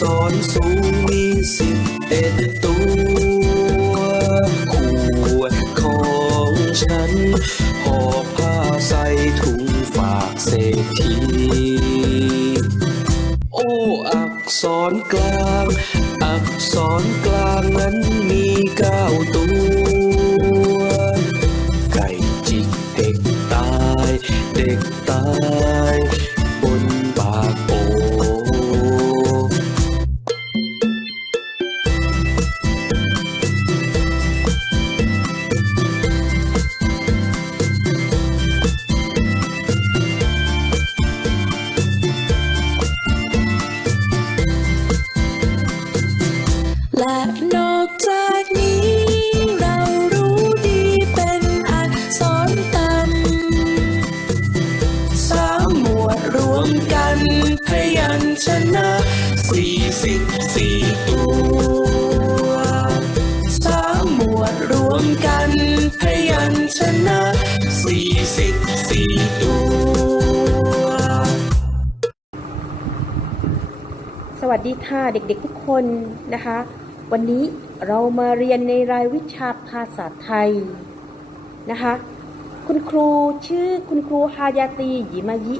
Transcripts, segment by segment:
สอนสูงมีสิบเอ็ด และนอกจากนี้เรารู้ดีเป็นอักษรต่ำสามหมวดรวมกันพยัญชนะสี่สิบสี่ตัวสามหมวดรวมกันพยัญชนะสี่สิบสี่ตัวสวัสดีค่ะเด็กๆทุกคนนะคะ วันนี้เรามาเรียนในรายวิชาภาษาไทยนะคะ คุณครูชื่อคุณครูฮายาตียิมายิ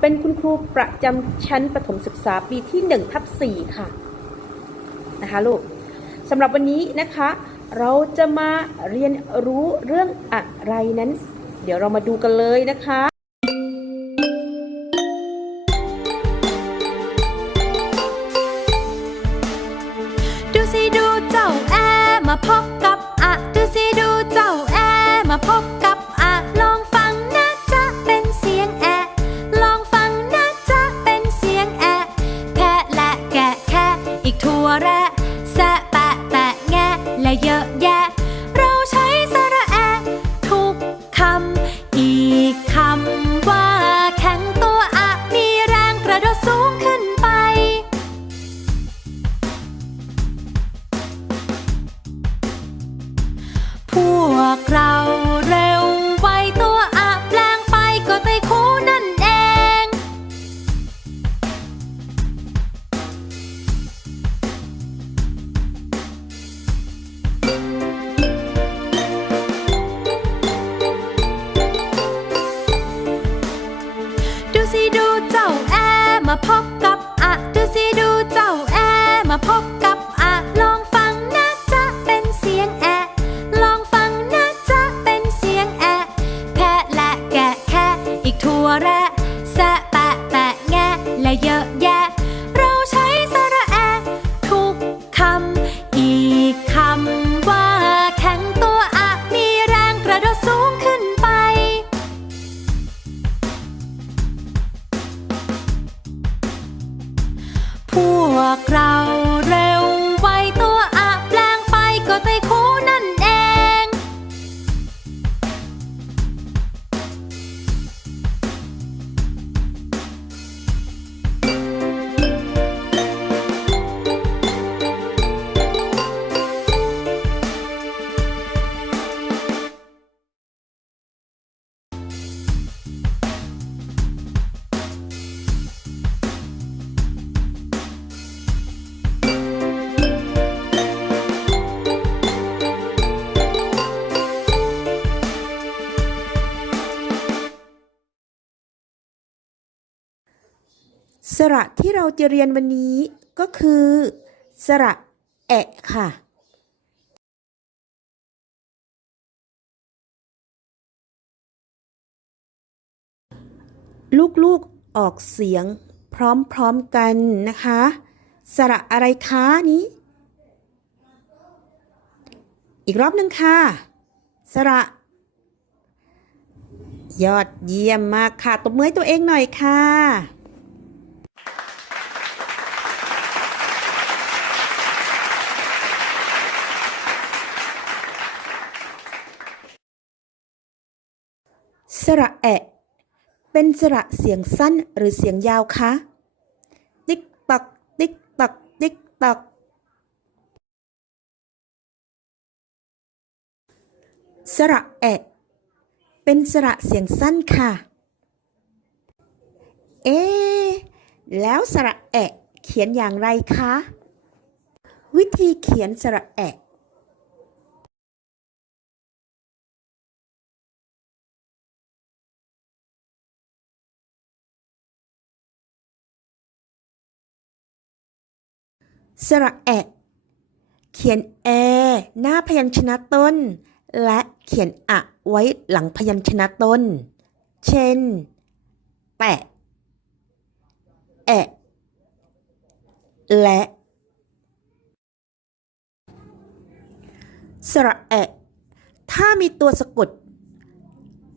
เป็นคุณครูประจำชั้นประถมศึกษาปีที่1ทับ4ค่ะนะคะลูกสำหรับวันนี้นะคะ เราจะมาเรียนรู้เรื่องอะไรนั้น เดี๋ยวเรามาดูกันเลยนะคะ วแระแสะแปะแตะแงะและเยอะแยะ วแระแสะแปะแตะ สระที่เราจะเรียนวันนี้ก็คือ สระแอะค่ะ ลูกๆออกเสียงพร้อมๆกันนะคะ สระอะไรคะนี้ อีกรอบหนึ่งค่ะ สระ ยอดเยี่ยมมากค่ะตบมือตัวเองหน่อยค่ะ สระแอะ เป็นสระเสียงสั้นหรือเสียงยาวคะ ติ๊กตัก ติ๊กตัก ติ๊กตัก สระแอะ เป็นสระเสียงสั้นค่ะ เอ๊แล้วสระแอะ เขียนอย่างไรคะ วิธีเขียนสระแอะ สระแอะเขียนแอหน้าพยัญชนะต้น และเขียนอะไว้หลังพยัญชนะต้น เช่น แปะ แอะและ สระแอะถ้ามีตัวสะกด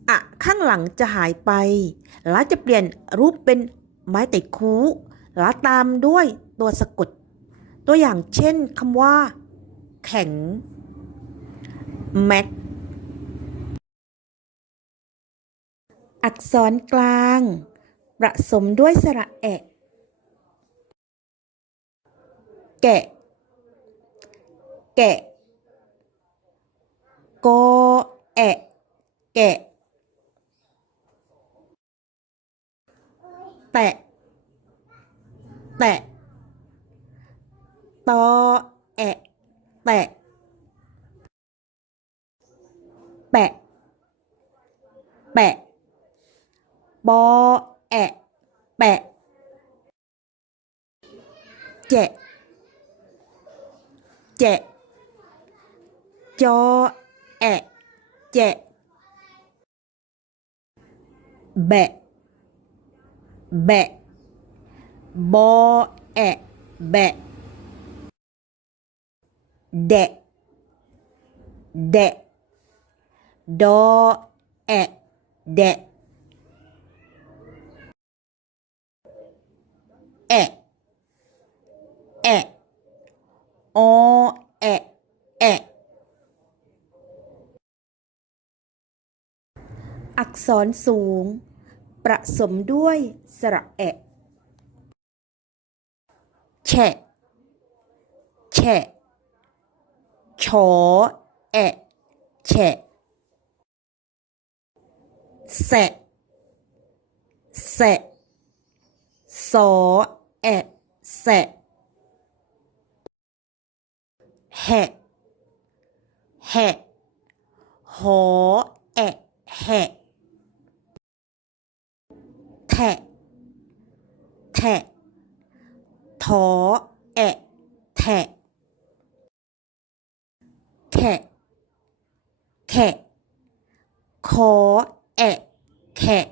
อะข้างหลังจะหายไป และจะเปลี่ยนรูปเป็นไม้ติดคูและตามด้วยตัวสะกด ตัวอย่างเช่นคำว่า แข็ง แม็ก อักษรกลางผสมด้วยสระแอะ แกะ แกะกอแอะ แกะ แตะ แตะ ตอแอะแตะแปะแปะบอแอะแปะแจะแจะจอแอะแจะแบะแบะบอแอะแบะแดะแดะดอแอะแดะแอะแอะอแอะแอะอักษรสูงผสมด้วยสระแอะแฉะแฉะ ชอแอะแฉะแสะแสะสอแอะแสะแหะแหะหอแอะแหะแทะแทะทอแอะแทะ แขะแขะคอแอะแขะ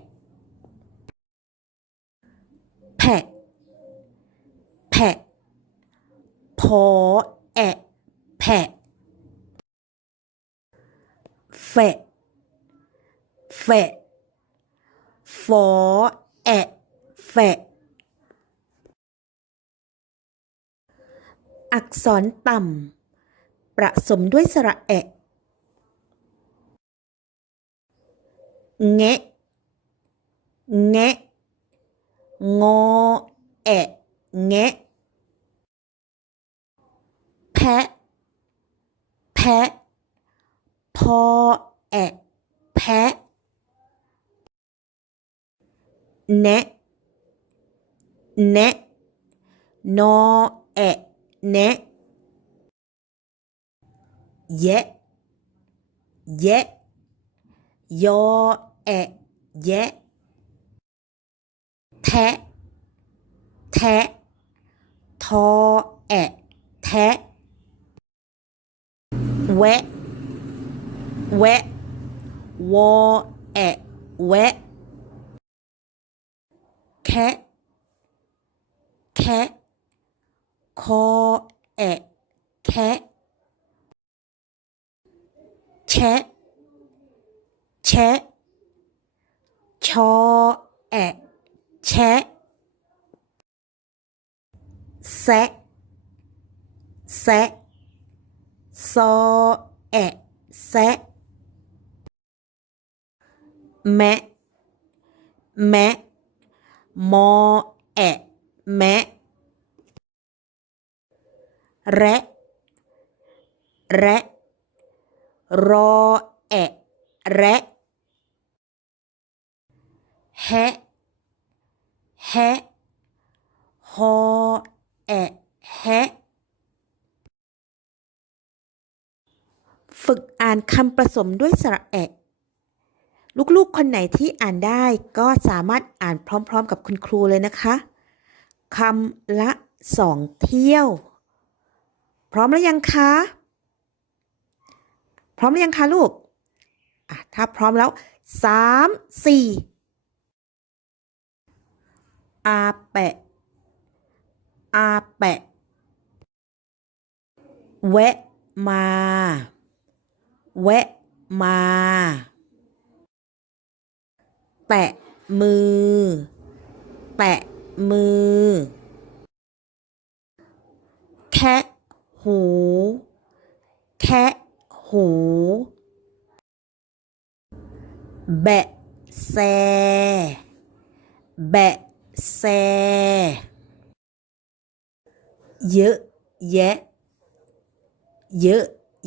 แผะแผะพอแอะแผะแฝะแฝะฟอแอะแฝะอักษรต่ำ ผสมด้วยสระแอะแงะแงะงอแอะแงะแพะแพะพอแอะแพะแนะแนะนอแอะแนะ แยะแยะยอแอะแยะแทะแทะ ทอแอะ แทะ แวะ แวะ วอแอะ แวะ แคะ แคะ คอแอะ แคะ แชะ แชะ ชอ แอะ แชะ แซะ แซะ ซอ แอะ แซะ แมะ แมะ มอ แอะ แมะ แระ แระ รอ แอะ แระ แฮะแฮะฮอแอะแฮะฝึกอ่านคำผสมด้วยสระแอะลูกๆ คนไหนที่อ่านได้ก็สามารถอ่านพร้อมๆ กับคุณครูเลยนะคะคำละสองเที่ยว พร้อมแล้วยังคะ พร้อมหรือยังคะลูกถ้าพร้อมแล้วสามสี่ อาแปะ อาแปะ แวะมา แวะมา แตะมือ แตะมือ แคะหู แคะหู แบะแซ แบะ แซ เยอะแยะ เยอะ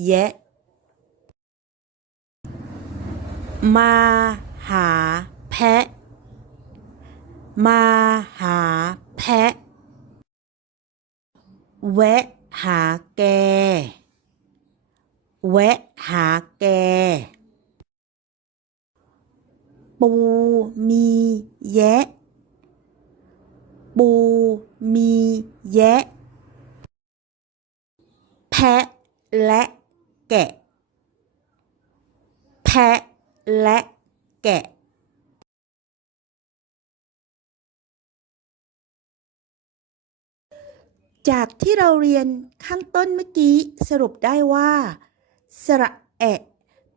แยะ มาหาแพะ มาหาแพะ แวะหาแก แวะหาแก ปูมีแยะ ปู มีแยะ แพะ และแกะ แพะ และแกะจากที่เราเรียนข้างต้นเมื่อกี้สรุปได้ว่า สระแอะ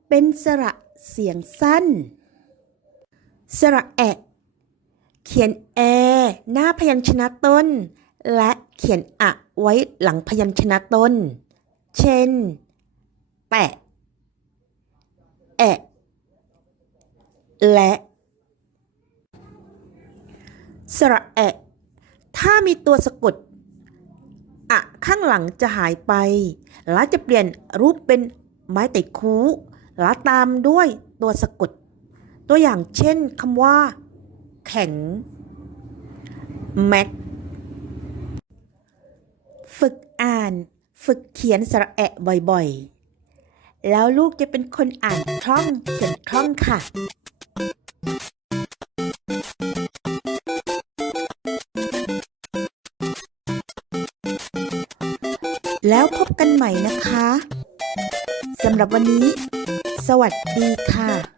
เป็นสระเสียงสั้น สระแอะ เขียนแอหน้าพยัญชนะต้น และเขียนอะไว้หลังพยัญชนะต้น เช่น แปะ แอะและ สระแอะ ถ้ามีตัวสะกด อะข้างหลังจะหายไป และจะเปลี่ยนรูปเป็นไม้ไต่คูและตามด้วยตัวสะกด ตัวอย่างเช่นคำว่า แข็ง แม็ก ฝึกอ่าน ฝึกเขียนสระแอะบ่อยๆ แล้วลูกจะเป็นคนอ่านคล่องเขียนคล่องค่ะแล้วพบกันใหม่นะคะ สำหรับวันนี้ สวัสดีค่ะ